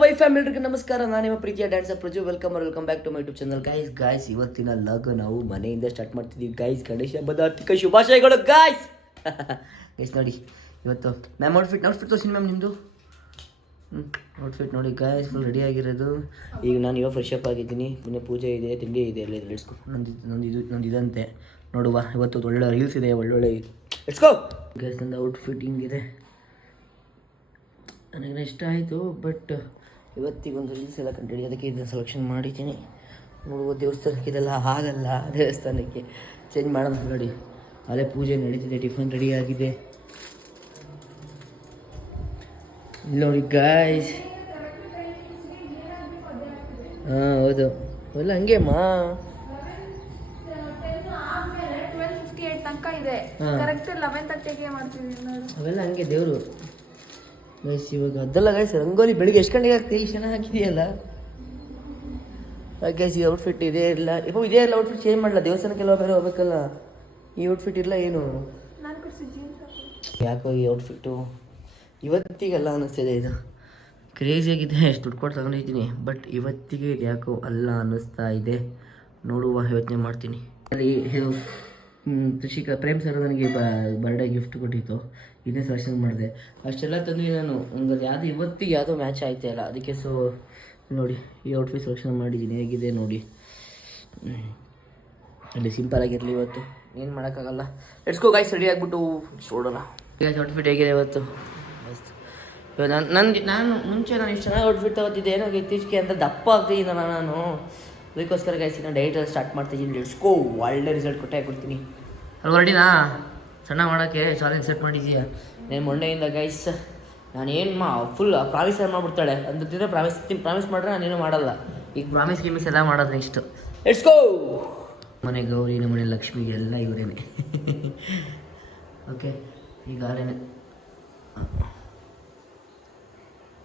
Y ಫ್ಯಾಮಿಲಿಗೆ ನಮಸ್ಕಾರ. ನಾನು ನಿಮ್ಮ ಪ್ರೀತಿಯ dancer Praju. Welcome back to my YouTube channel. Guys ಇವತ್ತಿನ ಲಾಗ್ ನಾವು ಮನೆಯಿಂದ ಸ್ಟಾರ್ಟ್ ಮಾಡ್ತಿದ್ದೀವಿ ಗಾಯ್ಸ್. ಗಣೇಶ ಹಬ್ಬದ ಹಾರ್ದಿಕ ಶುಭಾಶಯಗಳು ಗಾಯ್ಸ್. ಗೈಸ್ ನೋಡಿ ಇವತ್ತು ಮ್ಯಾಮ್ ಔಟ್ಫಿಟ್ ತೋರಿಸಿ ಮ್ಯಾಮ್ ನಿಮ್ಮದು ಔಟ್ಫಿಟ್ ನೋಡಿ ಗಾಯ್ಸ್. ಫುಲ್ ರೆಡಿ ಆಗಿರೋದು. ಈಗ ನಾನು ಇವಾಗ ಫ್ರೆಶ್ ಅಪ್ ಆಗಿದ್ದೀನಿ. ಪುಣ್ಯ ಪೂಜೆ ಇದೆ, ತಿಂಡಿ ಇದೆ, ಎಲ್ಲ ಲೆಟ್ಸ್ಕೋ. ನಂದು ಇದಂತೆ ನೋಡುವ. ಇವತ್ತು ಒಳ್ಳೆ ರೀಲ್ಸ್ ಇದೆ, ಒಳ್ಳೊಳ್ಳೆ ಲೆಟ್ಸ್ಕೋ ಗೈಸ್. ನಂದು ಔಟ್ಫಿಟ್ ಹಿಂಗಿದೆ, ನನಗೆ ಇಷ್ಟ ಆಯಿತು. ಬಟ್ ಇವತ್ತಿಗೊಂದು ರೀಲ್ಸ್ ಎಲ್ಲ ಕಂಡು ಅದಕ್ಕೆ ಇದನ್ನು ಸೆಲೆಕ್ಷನ್ ಮಾಡಿದ್ದೀನಿ. ನೋಡುವ ದೇವಸ್ಥಾನಕ್ಕೆ ಇದೆಲ್ಲ ಆಗಲ್ಲ, ದೇವಸ್ಥಾನಕ್ಕೆ ಚೇಂಜ್ ಮಾಡೋಣ ನೋಡಿ. ಅಲ್ಲೇ ಪೂಜೆ ನಡೀತಿದೆ, ಟಿಫನ್ ರೆಡಿ ಆಗಿದೆ ನೋಡಿ ಗಾಯ್ಸ್. ಹಾಂ ಹೌದು, ಅವೆಲ್ಲ ಹಂಗೆ ಅಮ್ಮ. ಅವೆಲ್ಲ ಹಂಗೆ ದೇವರು ಗೈಸ್. ಇವಾಗ ಅದೆಲ್ಲ ಗೈಸ್ ರಂಗೋಲಿ ಬೆಳಿಗ್ಗೆ ಎಷ್ಟು ಗಂಟೆಗೆ ಆಗ್ತೀವಿ? ಚೆನ್ನಾಗಿ ಹಾಕಿದೆಯಲ್ಲ ಗೈಸ್. ಈ ಔಟ್ಫಿಟ್ ಇದೇ ಇಲ್ಲ ಇದೇ ಇಲ್ಲ. ಔಟ್ಫಿಟ್ ಚೇಂಜ್ ಮಾಡಲ್ಲ, ದೇವಸ್ಥಾನಕ್ಕೆಲ್ಲ ಬೇರೆ ಹೋಗ್ಬೇಕಲ್ಲ. ಈ ಔಟ್ಫಿಟ್ ಇಲ್ಲ ಏನು, ಯಾಕೋ ಈ ಔಟ್ಫಿಟ್ಟು ಇವತ್ತಿಗೆಲ್ಲ ಅನ್ನಿಸ್ತಿದೆ. ಇದು ಕ್ರೇಜಿಯಾಗಿದೆ, ಎಷ್ಟು ದುಡ್ಡು ಕೊಟ್ಟು ತಗೊಂಡಿದ್ದೀನಿ. ಬಟ್ ಇವತ್ತಿಗೆ ಇದು ಯಾಕೋ ಅಲ್ಲ ಅನ್ನಿಸ್ತಾ ಇದೆ. ನೋಡುವ, ಯೋಚನೆ ಮಾಡ್ತೀನಿ. ಇದು ತುಷಿಕಾ ಪ್ರೇಮ್ ಸರ್ ನನಗೆ ಬರ್ಡೇ ಗಿಫ್ಟ್ ಕೊಟ್ಟಿತ್ತು, ಇದನ್ನೇ ಸೆಲೆಕ್ಷನ್ ಮಾಡಿದೆ. ಅಷ್ಟೆಲ್ಲ ತಂದು ನಾನು ಹಂಗಲ್ಲಿ ಯಾವುದು ಇವತ್ತಿಗೆ ಯಾವುದೋ ಮ್ಯಾಚ್ ಆಯ್ತಾ ಇಲ್ಲ, ಅದಕ್ಕೆ ಸೊ ನೋಡಿ ಈ ಔಟ್ಫಿಟ್ ಸೆಲೆಕ್ಷನ್ ಮಾಡಿದ್ದೀನಿ. ಹೇಗಿದೆ ನೋಡಿ, ಅಲ್ಲಿ ಸಿಂಪಲ್ ಆಗಿರಲಿ ಇವತ್ತು, ಏನು ಮಾಡೋಕ್ಕಾಗಲ್ಲ. ಲೆಟ್ಸ್ ಗೋ ಗೈಸ್, ರೆಡಿ ಆಗಿಬಿಟ್ಟು ನೋಡೋಣ. ಈಗ ಔಟ್ಫಿಟ್ ಹೇಗಿದೆ ಇವತ್ತು ಮಸ್ತ್. ನಾನು ಮುಂಚೆ ಇಷ್ಟು ಚೆನ್ನಾಗಿ ಔಟ್ಫಿಟ್ ತಗೋತಿದ್ದೆ, ಏನೋ ಇತ್ತೀಚೆಗೆ ಅಂತ ದಪ್ಪ ಆಗ್ತಿದ್ದೀನಿ ನಾನು. ಅದಕ್ಕೋಸ್ಕರ ಗೈಸ್ ನಾನು ಡೈಟಲ್ಲಿ ಸ್ಟಾರ್ಟ್ ಮಾಡ್ತಿದ್ದೀನಿ. ಲೆಟ್ಸ್ ಗೋ, ಒಳ್ಳೆ ರಿಸಲ್ಟ್ ಕೊಡ್ತೀನಿ. ಅಲ್ಲಿ ಹೊರಡಿನಾ ಚೆನ್ನಾಗಿ ಮಾಡೋಕ್ಕೆ ಚಾಲೆಂಜ್ ಸೆಟ್ ಮಾಡಿದ್ದೀಯ నేను ಮೊನ್ನೆಯಿಂದ ಗೈಸ್. ನಾನೇನು ಫುಲ್ ಪ್ರಾಮಿಸ್ ಮಾಡಿಬಿಡ್ತಾಳೆ ಅಂದಿದ್ರೆ ಪ್ರಾಮಿಸ್ ಮಾಡ್ರೆ ನಾನೇನು ಮಾಡಲ್ಲ. ಈಗ ಪ್ರಾಮಿಸ್ ಎಲ್ಲ ಮಾಡೋದು ನೆಕ್ಸ್ಟ್. Let's go. ಮನೆ ಗೌರಿ, ನಮ್ಮನೆ ಲಕ್ಷ್ಮಿಗೆ ಎಲ್ಲ ಇವರೇನೆ. ಓಕೆ, ಈಗ ಅಲ್ಲೇನೆ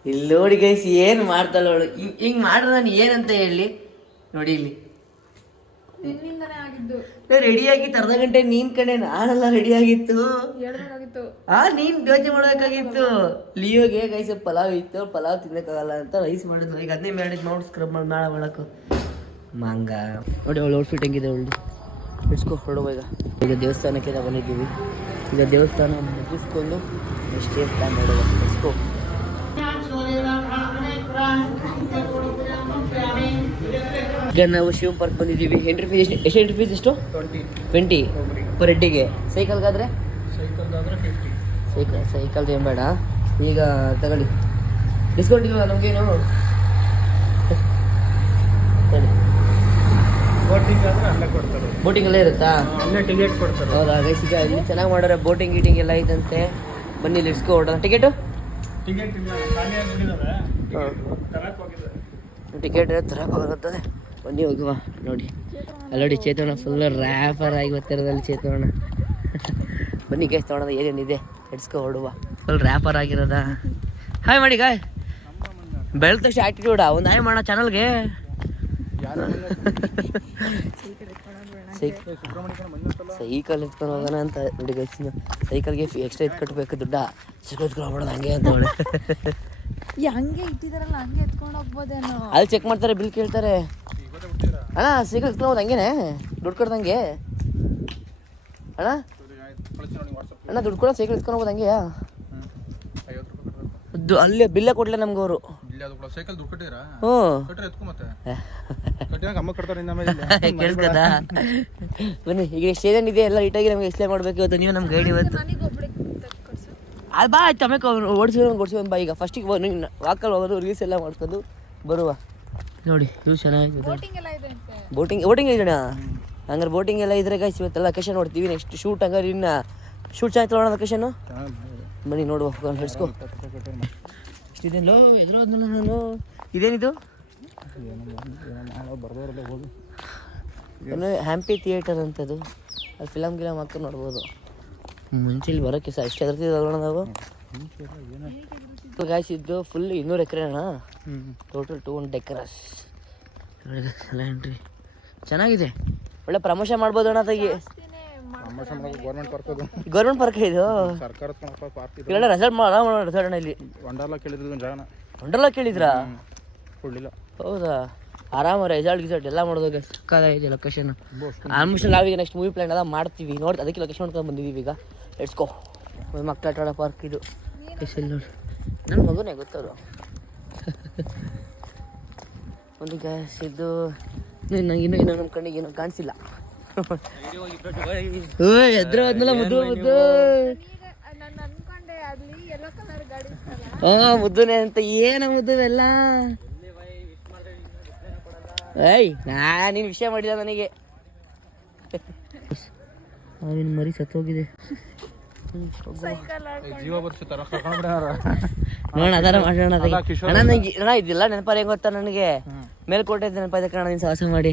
ಇಲ್ಲಿ ನೋಡಿ ಗೈಸ್ ಏನು ಮಾಡ್ತಾಳೆ ಅವಳು. ಹಿಂಗೆ ಮಾಡಿದ್ರೆ ನಾನು ಏನಂತ ಹೇಳಿ ನೋಡಿ. ಇಲ್ಲಿ ರೆಡಿಯಾಗಿ ಅರ್ಧ ಗಂಟೆ ನೀನ್ ಕಡೆ, ನಾನೆಲ್ಲ ರೆಡಿಯಾಗಿತ್ತು. ನೀನ್ ಯೋಚನೆ ಮಾಡಬೇಕಾಗಿತ್ತು. ಲಿಯೋಗೆ ಗೈಸ್ ಪಲಾವ್ ಇತ್ತು, ಪಲಾವ್ ತಿನ್ನಕ್ಕಾಗಲ್ಲ ಅಂತ ರೈಸ್ ಮಾಡಿದ್ವು. ಈಗ ಅದನ್ನೇ ಮಾಡಿದ್ ನೋಡಿ, ಸ್ಕ್ರಬ್ ಮಾಡಿ ನಾಳೆ ಮಾಡಕ್ಕೆ ಮಂಗ ನೋಡಿ. ಅವಳು ಔಟ್ಫಿಟ್ ಹೆಂಗಿದೆ ಅವಳು. ಇಡ್ಸ್ಕೊ ಹೊರಡುವ. ಈಗ ದೇವಸ್ಥಾನಕ್ಕೆ ನಾವು ಬಂದಿದ್ದೀವಿ. ಈಗ ದೇವಸ್ಥಾನ ಮುಗಿಸ್ಕೊಂಡು ಎಷ್ಟೇ ಪ್ಲಾನ್ ನೋಡುವ. ಇಡ್ಸ್ಕೊ. ಈಗ ನಾವು ಶಿವ ಪಾರ್ಕ್ ಬಂದಿದ್ದೀವಿ. ಎಂಟ್ರಿ ಫೀಸ್ ಎಷ್ಟು? ಎಂಟ್ರಿ ಫೀಸ್ ಎಷ್ಟು? 20 ಪರ್ ಹೆಡ್ಡಿಗೆ. ಸೈಕಲ್ಗಾದರೆ ಸೈಕಲ್ದು ಏನು ಬೇಡ. ಈಗ ತಗೊಳ್ಳಿ, ಡಿಸ್ಕೌಂಟ್ ಇಲ್ವಾ ನಮಗೇನು? ಬೋಟಿಂಗ್ ಎಲ್ಲ ಇರುತ್ತಾ? ಟಿಕೆಟ್ ಕೊಡ್ತಾರೆ. ಹೌದಾ ಗೈಸ್, ಈಗ ಇಲ್ಲಿ ಚೆನ್ನಾಗಿ ಮಾಡೋರೆ. ಬೋಟಿಂಗ್ ಗೀಟಿಂಗ್ ಎಲ್ಲ ಐತಂತೆ. ಬನ್ನಿ ಲೆಟ್ಸ್ ಗೋ, ಹೊರಡೋಣ. ಟಿಕೆಟು ಟಿಕೆಟ್ ತರಕ್ಕೆ ಹೋಗುತ್ತದೆ. ಬನ್ನಿ ಹೋಗುವ. ನೋಡಿ ಅಲ್ಲೋಡಿ ಚೇತೋಣ ಫುಲ್ ರ್ಯಾಪರ್ ಆಗಿ ಬರ್ತಿರೋದಲ್ಲಿ ಚೇತೋಣ. ಬನ್ನಿ ಗೈಸ್ ತೊಗೊಳೋದು ಏನೇನಿದೆ. ಎಡ್ಸ್ಕೊ ಹೊರಡುವ. Full wrapper ಆಗಿರೋದ. ಹಾಯ್ ಮಾಡಿ ಗಾಯ್. ಬೆಳೆದ ತಕ್ಷಣ ಆ್ಯಟಿಟ್ಯೂಡ ಒಂದು ಹಾಯ್ ಮಾಡೋ ಚಾನಲ್ಗೆ. ಸೈಕಲ್ ಎತ್ಕೊಂಡು ಹೋಗೋಣ ಅಂತ ನೋಡಿ ಗೈಸ್. ಸೈಕಲ್ಗೆ ಎಕ್ಸ್ಟ್ರಾ ಕಟ್ಟಬೇಕು ದುಡ್ಡ. ಸೈಕಲ್ ಎತ್ಕೊಂಡು ಹೋಗ್ಬಿಡೋದು ಹಂಗೆ ಅಂತ ಹೇಳಿ. ಹಂಗೆ ಇಟ್ಟಿದಾರಲ್ಲ, ಹಂಗೆ ಎತ್ಕೊಂಡು ಹೋಗ್ಬೋದೇನೋ. ಅಲ್ಲಿ ಚೆಕ್ ಮಾಡ್ತಾರೆ, ಬಿಲ್ ಕೇಳ್ತಾರೆ. ಅಣ್ಣ ಸೈಕಲ್ ಎತ್ಕೊಂಡು ಹೋಗೋದು ಹಂಗೇನೆ, ದುಡ್ಡು ಕೊಡ್ದಂಗೆ ಅಣ್ಣ. ಅಣ್ಣ ದುಡ್ಡು ಕೊಡೋ ಸೈಕಲ್ ಎತ್ಕೊಂಡು ಹೋಗೋದು ಹಂಗೆ. ಅಲ್ಲಿ ಬಿಲ್ಲೇ ಕೊಡ್ಲಿಲ್ಲ ನಮ್ಗೆ ಅವರು. ಕೇಳಿಸ್ಕದ. ಬನ್ನಿ ಈಗ ಸ್ಟೇಷನ್ ಇದೆ, ಎಲ್ಲ ನೀಟಾಗಿ ನಮ್ಗೆ ಎಕ್ಸ್ಪ್ಲೇನ್ ಮಾಡ್ಬೇಕು ಇವತ್ತು. ನೀವು ನಮ್ಮ ಗೈಡ್ ಇವತ್ತು ಅದು ಬಾ ಆಯ್ತು. ಆಮೇಲೆ ಓಡಿಸ್ಕೊಂಡು ಬಾ. ಈಗ ಫಸ್ಟಿಗೆ ವಾಕಲ್ಲಿ ಹೋಗೋದು, ರೀಲ್ಸ್ ಎಲ್ಲ ಮಾಡ್ಕೊಂಡು ಬರುವ. ನೋಡಿ ಇದು ಚೆನ್ನಾಗಿದೆ. ಬೋಟಿಂಗ್ ಇದಣ್ಣ. ಹಂಗಾರೆ ಬೋಟಿಂಗ್ ಎಲ್ಲ ಇದ್ರೆ ಗೈಸ್ ಇವತ್ತೆಲ್ಲ ಲೊಕೇಶನ್ ನೋಡ್ತೀವಿ. ನೆಕ್ಸ್ಟ್ ಶೂಟ್ ಹಂಗಾರೆ ಇನ್ನು ಶೂಟ್ ಚೆನ್ನಾಗಿ ತೊಗೊಳೋಣ ಲೊಕೇಶನ್ನು. ಬನ್ನಿ ನೋಡುವ, ಹಿಡ್ಸ್ಕೊ. ಇಷ್ಟೇನೋ ಎದುರೋದ್ನಲ್ಲ ನಾನು. ಇದೇನಿದು? ಏನು ಹ್ಯಾಂಪಿ ಥಿಯೇಟರ್ ಅಂತದು. ಅಲ್ಲಿ ಫಿಲಮ್ ಗಿಲಮ್ ಹಾಕೊಂಡು ನೋಡ್ಬೋದು. ಮುಂಚೆ ಇಲ್ಲಿ ಬರೋಕ್ಕೆ ಸಹ ಎಷ್ಟು ಎದುರ್ತಿದ್ದಲ್ಲ ನಾವು. ಗಾಯ್ಸ್ ಇದ್ದು ಫುಲ್ 200 ಎಕರೆ ಅಣ್ಣ. ಟೋಟಲ್ 200 ಎಕರೆಸ್ ಎಲ್ಲ ಎಂಟ್ರಿ ಚೆನ್ನಾಗಿದೆ. ಒಳ್ಳೆ ಪ್ರಮೋಷನ್ ಮಾಡ್ಬೋದು ಅಣ್ಣ. ಅದಾಗಿ ಗೌರ್ಮೆಂಟ್ ಪಾರ್ಕ್ ಇದು. ಇಲ್ಲೆಲ್ಲ ರೆಸಾರ್ಟ್ ರೆಸಾರ್ಟ್ ಅಣ್ಣ. ಇಲ್ಲಿ ವಂಡರ್ಲಾ ಕೇಳಿದ್ರು ಜಾಗನ. ವಂಡರ್ಲಾ ಕೇಳಿದ್ರಾ? ಕೊಡಲಿಲ್ಲ. ಹೌದಾ? ಆರಾಮ ರೆಸಾರ್ಟ್ ಗಿಸಾರ್ಟ್ ಎಲ್ಲ ಮಾಡೋದಾಗ ಸಕ್ಕದಾಗಿದೆ ಲೊಕೇಶನ್. ಆಲ್ಮೋಸ್ಟ್ ನಾವೀಗ ನೆಕ್ಸ್ಟ್ ಮೂವಿ ಪ್ಲಾನ್ ಎಲ್ಲ ಮಾಡ್ತೀವಿ ನೋಡಿ, ಅದಕ್ಕೆ ಲೊಕೇಶನ್ ನೋಡ್ಕೊಂಡು ಬಂದಿದ್ದೀವಿ ಈಗ. Let's go. ಮಕ್ಕಳ ಆಟ ಆಡೋ ಪಾರ್ಕ್ ಇದು ಎಲ್ಲಿ ನೋಡಿ, ನನ್ನ ಮಗುನೇ ಗೊತ್ತವರು. ಒಂದು ಗ್ಯಾಸ್ ಇದು ಇನ್ನೂ ನಮ್ಮ ಕಣ್ಣಿಗೆ ಏನೋ ಕಾಣಿಸಿಲ್ಲ. ಎದ್ರ ಹೋದ್ನಲ್ಲ ಮುದ್ದು ಮುದ್ದು. ಮುದ್ದುನೇ ಅಂತ ಏನ ಮುದ್ದುವೆಲ್ಲ. ಏಯ್ ನೀನು ವಿಷಯ ಮಾಡಿಲ್ಲ ನನಗೆ. ಅವಿನ ಮರಿ ಸತ್ತೋಗಿದೆ. ನೋಡೋಣ ಅದಾರ ಮಾಡೋಣ. ಅಣ್ಣ ನಂಗೆ ಅಣ್ಣ ಇದಿಲ್ಲ ನೆನಪಾರ ಹೆಂಗ್ ಗೊತ್ತಾ ನನಗೆ, ಮೇಲ್ಕೋಟೆ ನೆನಪಾಯ್ತು ಕಣ ನೀನು ಸಾಹಸ ಮಾಡಿ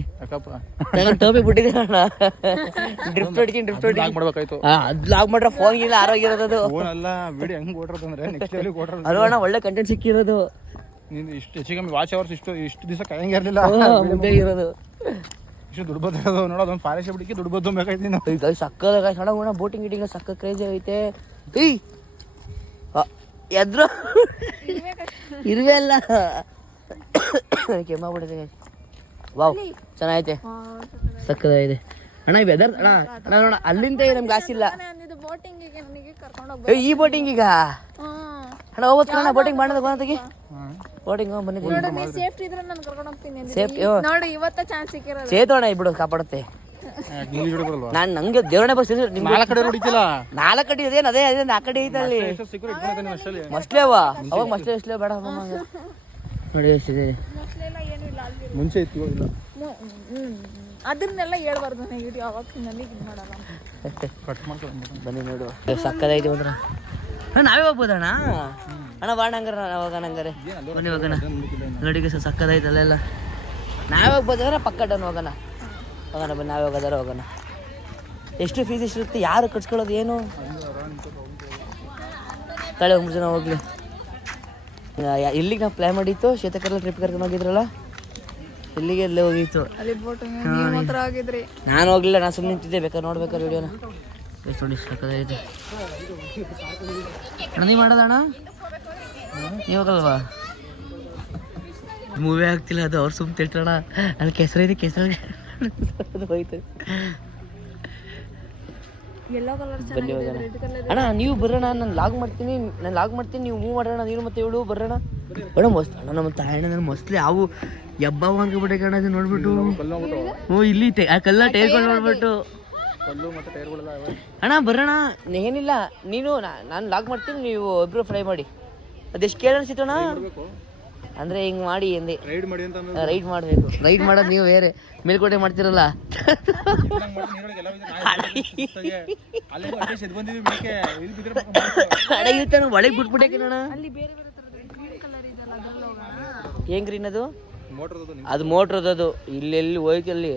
ಟೋಪಿ ಬಿಟ್ಟಿದ್ದೆ ಅಣ್ಣ. ಡ್ರಿಫ್ಟ್ ಹೊಡಿತೀನಿ ಡ್ರಿಫ್ಟ್ ಹೊಡಿತೀನಿ. ಅದು ಲಾಗ್ ಮಾಡ್ರೆ ಫೋನ್ ಗಿಲ್ಲ ಆರೋಗಿರೋದು ಅದು. ಅದು ಅಣ್ಣ ಒಳ್ಳೆ ಕಂಟೆಂಟ್ ಸಿಕ್ಕಿರೋದು. ಇಷ್ಟು ಹೆಚ್ಚು ಕಮ್ಮಿ ವಾಚ್ ಅವರ್ಸ್ ಇಷ್ಟು ದಿವಸ ಕೈಯಂಗೆ ಇರಲಿಲ್ಲ. ಮುಂದೆ ಇರೋದು ಇಷ್ಟು ದುಡ್ಡು ಬರೋದು ನೋಡೋದು. ಒಂದು ಫಾರೆಸ್ಟ್ ಬಿಡಿಕೆ ದುಡ್ಡು ಬದ್ದು ಬೇಕಾಯ್ತು ನೀನು. ಈಗ ಸಕ್ಕದ ಸಣ್ಣ ಗುಣ ಬೋಟಿಂಗ್ ಗಿಟಿಂಗ್ ಸಕ್ಕ ಕ್ರೇಜಿ ಐತೆ. ಏಯ್ ಎದ್ರು ಇರುವೆ ಅಲ್ಲ ಕೆಮ್ಮಾಗ್ಬಿಟ್ಟಿದೆ. ವಾವ್ ಚೆನ್ನಾಗೈತೆ, ಸಕ್ಕದಾಗಿದೆ ಅಣ್ಣ. ಈ ವೆದರ್ ಅಣ್ಣ ಅಣ್ಣ ನೋಡ ಅಲ್ಲಿಂದ ನಮ್ಗೆ ಆಸಿಲ್ಲ. ಈ ಬೋಟಿಂಗ್ ಈಗ ಅಣ್ಣ ಹೋಗ್ಬೋದು ಕಣ. ಬೋಟಿಂಗ್ ಮಾಡೋದು ಗೋನತೆಗೆ ಬೋಟಿಂಗ್ ಬಂದಿದ್ದೀನಿ. ಸೇತೋಣ ಇಬ್ಬಿಡು ಕಾಪಾಡುತ್ತೆ. ನಾನು ನಂಗೆ ದೇವರೇ ಬಸ್ ನಾಲ್ಕು ಕಡೆ ಇದೆ ಅದೇ ಅದೇ 4 ಕಡೆ ಐತೆ ಅಲ್ಲಿ. ಮಸ್ಲೆ ಅವ ಅವಾಗ ಮಸ್ಲೆ ಇಸ್ಲೇ ಬೇಡ ನೋಡಿ ಎಷ್ಟಿದೆ. ಮುಂಚೆ ಇತ್ತು ಅದನ್ನೆಲ್ಲ ಹೇಳ್ಬಾರ್ದು ನನಗೆ ಯಾವಾಗ ನನಗೆ ಇದು ಮಾಡಲ್ಲ. ಬನ್ನಿ ನೋಡು ಸಕ್ಕದೈತೆ ಒಂದ್ರ. ನಾವೇ ಹೋಗ್ಬೋದಣ್ಣ? ಅಣ್ಣ ಬಾಣ ಹಂಗಾರ ಹೋಗೋಣ ಹಂಗಾರೆ. ಬನ್ನಿ ಹೋಗೋಣ ನೋಡಿಗೆ ಸಕ್ಕದೈತೆ ಅಲ್ಲೆಲ್ಲ. ನಾವೇ ಹೋಗ್ಬೋದಾದ್ರೆ ಪಕ್ಕ ಡನ್ ಹೋಗೋಣ ಹೋಗೋಣ ಬನ್ನಿ. ನಾವೇ ಹೋಗೋದಾರ ಹೋಗೋಣ. ಎಷ್ಟು ಫೀಸ್ ಎಷ್ಟಿರುತ್ತೆ, ಯಾರು ಕಟ್ಸ್ಕೊಳ್ಳೋದು ಏನು? ತಳೆ 3 ಜನ ಹೋಗ್ಲಿ. ಇಲ್ಲಿಗೆ ನಾವು ಪ್ಲ್ಯಾನ್ ಮಾಡಿತ್ತು, ಶೀತಕರೆಲ್ಲ ಟ್ರಿಪ್ ಕರ್ಕೊಂಡು ಹೋಗಿದ್ರಲ್ಲ, ಇಲ್ಲಿಗೆ ಎಲ್ಲೇ ಹೋಗಿತ್ತು. ನಾನು ಹೋಗ್ಲಿಲ್ಲ, ನಾನು ಸುಮ್ಮನೆ ನಿಂತಿದ್ದೆ. ಬೇಕಾದ್ರೆ ನೋಡ್ಬೇಕಾದ್ರೆ ವಿಡಿಯೋನ ಎಷ್ಟು ನೋಡಿ ಸಕ್ಕದೈತೆ. ಅಣ್ಣ ನೀವು ಮಾಡೋದಣ್ಣ? ನೀವು ಹೋಗಲ್ವಾ? ಮೂವಿ ಆಗ್ತಿಲ್ಲ ಅದು, ಅವ್ರು ಸುಮ್ಮನೆ ತಿಳ್ಟೋಣ. ಅಲ್ಲಿ ಕೆಸರೈತೆ ಕೆಸರು ಹೋಯ್ತು. ಬನ್ನಿ ಹೋಗೋಣ ಅಣ್ಣ. ನೀವು ಬರೋಣ, ನಾನು ಲಾಗ್ ಮಾಡ್ತೀನಿ ನೀವು ಮೂವ್ ಮಾಡೋಣ. ನೀನು ಮತ್ತೆ ಇವಳು ಬರೋಣ. ಬೇಡ ಮಸ್ತ್ ಅಣ್ಣ. ನಮ್ಮ ತಾಯಣ್ಣ ನನ್ನ ಮಸ್ತ್ಲಿ ಅವು ಎಬ್ಬಾವು ಅನ್ಕೊಬಿಟ್ಟೆ ಕಣ. ಅದು ನೋಡ್ಬಿಟ್ಟು ಇಲ್ಲಿ ಕಲ್ಲ ಟೈರ್ಗಳು ನೋಡ್ಬಿಟ್ಟು ಅಣ್ಣ ಬರೋಣ. ಏನಿಲ್ಲ, ನೀನು ನಾನು ಲಾಗ್ ಮಾಡ್ತೀನಿ, ನೀವು ಇಬ್ರು ಫ್ರೈ ಮಾಡಿ. ಅದೆಷ್ಟು ಕೇಳ ಅನ್ಸಿತ್ತಣ್ಣ ಅಂದ್ರೆ ಹಿಂಗ್ ಮಾಡಿ ಎಂದೆ ರೈಡ್ ಮಾಡ್ಬೇಕು. ರೈಡ್ ಮಾಡೋದು ನೀವು ಬೇರೆ ಮೇಲ್ಕೋಟೆ ಮಾಡ್ತಿರಲ್ಲ. ಒಳಗೆ ಬಿಟ್ಬಿಟ್ಟೆ ಕಣ. ಏನ್ ಗ್ರೀನ್ ಅದು? ಅದು ಮೋಟ್ರ್ ಅದು. ಇಲ್ಲೆಲ್ಲಿ ಹೋಯ್ತು ಅಲ್ಲಿ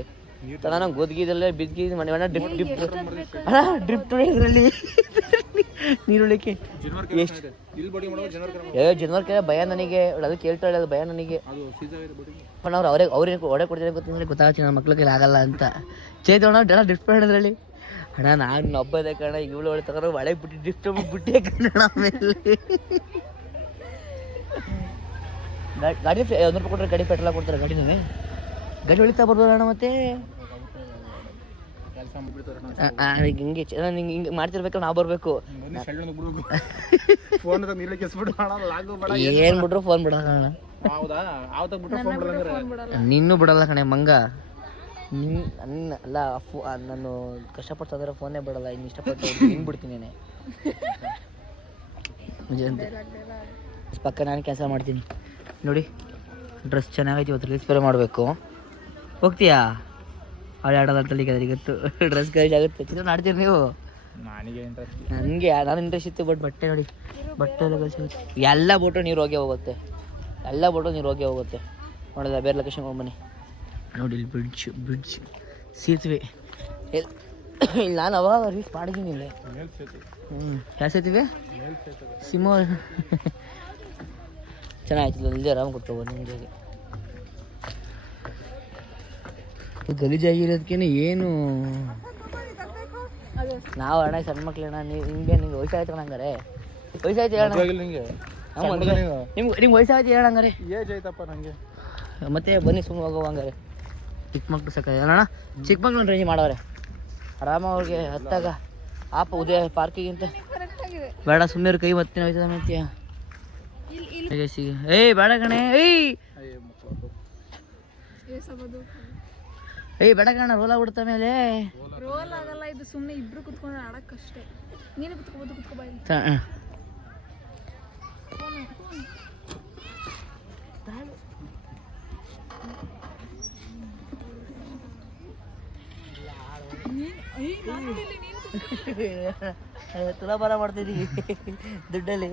ನಾನು ಗೊದ್ಗಿದಲ್ಲೇ ಬಿದ್ಗಿದ್ ಮನೆ ಡ್ರಿಫ್ಟ್ ಇದರಲ್ಲಿ ನೀರುಳಿಕೆ ಎಷ್ಟು ಜನರ ಭಯ ನನಗೆ. ಅದು ಕೇಳ್ತಾಳೆ, ಅದು ಭಯ ನನಗೆ. ಅವ್ರಿಗೆ ಒಡೆ ಕೊಡ್ತಾರೆ ಗೊತ್ತಾಗ್ತೀನಿ ನನ್ನ ಮಕ್ಳ ಕೈಲಿ ಆಗಲ್ಲ ಅಂತ. ಚೇತೋಣ ಎಲ್ಲ ಡ್ರಿಫ್ಟ್ ಮಾಡೋದ್ರಲ್ಲಿ ಅಣ್ಣ. ನಾನು ಹಬ್ಬದ ಕಣ ಇವಳು ಒಳ್ಳೆ ತಗೊಂಡು ಒಳಗೆ ಬಿಟ್ಟು ಡ್ರಿಫ್ಟ್ ಬಿಟ್ಟೆ ಕಣ. ಆಮೇಲೆ ಗಾಡಿ 100 ರೂಪಾಯಿ ಕೊಟ್ಟರೆ ಗಾಡಿ ಪೆಟ್ರೋಲ್ ಕೊಡ್ತಾರೆ. ಗಾಡಿ ಹೊಳಿತಾ ಬರ್ಬೋದು ಅಣ್ಣ. ಮತ್ತೆ ಹಿಂಗೆ ಹಿಂಗೆ ಮಾಡ್ತಿರ್ಬೇಕು, ನಾವು ಬರ್ಬೇಕು. ಏನ್ ಬಿಟ್ರು ಫೋನ್ ಬಿಡೋಣ. ನಿನ್ನೂ ಬಿಡಲ್ಲ ಕಣೆ ಮಂಗ. ಅಲ್ಲ ನಾನು ಕಷ್ಟಪಡ್ತಾದ್ರೆ ಫೋನೇ ಬಿಡಲ್ಲ. ಇನ್ನು ಇಷ್ಟಪಟ್ಟು ಹಿಂಗೆ ಬಿಡ್ತೀನಿ ಪಕ್ಕ. ನಾನು ಕೆಲಸ ಮಾಡ್ತೀನಿ ನೋಡಿ. ಡ್ರೆಸ್ ಚೆನ್ನಾಗೈತಿ, ಇವತ್ತು ರೀಲ್ಸ್ ಬೇರೆ ಮಾಡಬೇಕು. ಹೋಗ್ತೀಯಾ? ಅವಳು ಆಡೋಲ್ಲ ಅಂತ ಗೊತ್ತು. ಡ್ರೆಸ್ ಗೈಜ್ ಆಗುತ್ತೆ. ಚಿತ್ರ ಆಡ್ತೀರಿ ನೀವು? ನನಗೆ ನಾನು ಇಂಟ್ರೆಸ್ಟ್ ಇತ್ತು, ಬಟ್ ಬಟ್ಟೆ ನೋಡಿ ಬಟ್ಟೆ ಎಲ್ಲ ಕಳಿಸಿಗುತ್ತೆ. ಎಲ್ಲ ಬೋಟು ನೀರು ಹೋಗೇ ಹೋಗುತ್ತೆ. ನೋಡಿದ ಬೇರೆ ಲೊಕೇಶನ್ ಹೋಗ್ಬನ್ನಿ ನೋಡಿ. ಇಲ್ಲಿ ಬ್ರಿಡ್ಜ್ ಸೇತುವೆ. ಇಲ್ಲಿ ನಾನು ಅವಾಗ ರೀಲ್ಸ್ ಮಾಡಿದ್ದೀನಿ ಇಲ್ಲೇ. ಯಾವ ಸೇತುವೆ? ಸಿಮೋ ಚೆನ್ನಾಗಿತ್ತು. ಇಲ್ಲೇ ಆರಾಮ್ ಕೊಟ್ಕೋಬೋದು ನಿಮಗೆ. ಗಲೀಜಾಗಿರೋದಕ್ಕೇನೆ ಏನು ನಾವು ಅಣ್ಣ ಸಣ್ಣ ಮಕ್ಳಣ್ಣ. ನೀವು ಹಿಂಗೆ ನಿಂಗೆ ವಯಸ್ಸಾಯ್ತು ಹಂಗಾರೆ? ವಯಸ್ಸಾಯ್ತು ಅಣ್ಣ. ನಿಮ್ಗೆ ವಯಸ್ಸಾಗಿ ಹೇಳ ಹಂಗಾರೆ ಏಜ್ ಐತಪ್ಪ ನಂಗೆ. ಮತ್ತೆ ಬನ್ನಿ ಸುಮ್ಮನೆ ಹೋಗುವ ಹಂಗಾರೆ. ಚಿಕ್ಕ ಮಕ್ಳು ಸಾಕ ಅಣ್ಣ, ಚಿಕ್ಕ ಮಕ್ಳು ರೇಂಜ್ ಮಾಡವ್ರೆ ಆರಾಮ. ಅವ್ರಿಗೆ ಹತ್ತಾಗ ಆಪ ಉದಯ ಪಾರ್ಕಿಗಿಂತ ಕರೆಕ್ಟ್ ಆಗಿದೆ. ಬೇಡ ಸುಮ್ಮನೆ ಕೈ ಮತ್ತಿನ ಹೋಯ್ತದ ಮೆತ್ತಿಯ ಏಯ್ ಬೇಡ ಕಣೆ. ಏಯ್ ಏಯ್ ಬೇಡ ಕಣ, ರೋಲ್ ಆಗ್ಬಿಡ್ತ ಮೇಲೆ. ರೋಲ್ ಆಗಲ್ಲ, ಇದು ಸುಮ್ಮನೆ ಇಬ್ರು ಕುತ್ಕೊಂಡು ಆಡಕ್ಕಷ್ಟೇ. ನೀನು ಕುತ್ಕೋಬೋದು, ಕುತ್ಕೋಬಾಯಿ. ತುಲಾಭಾರ ಮಾಡ್ತಿದ್ದೀವಿ ದುಡ್ಡಲ್ಲಿ.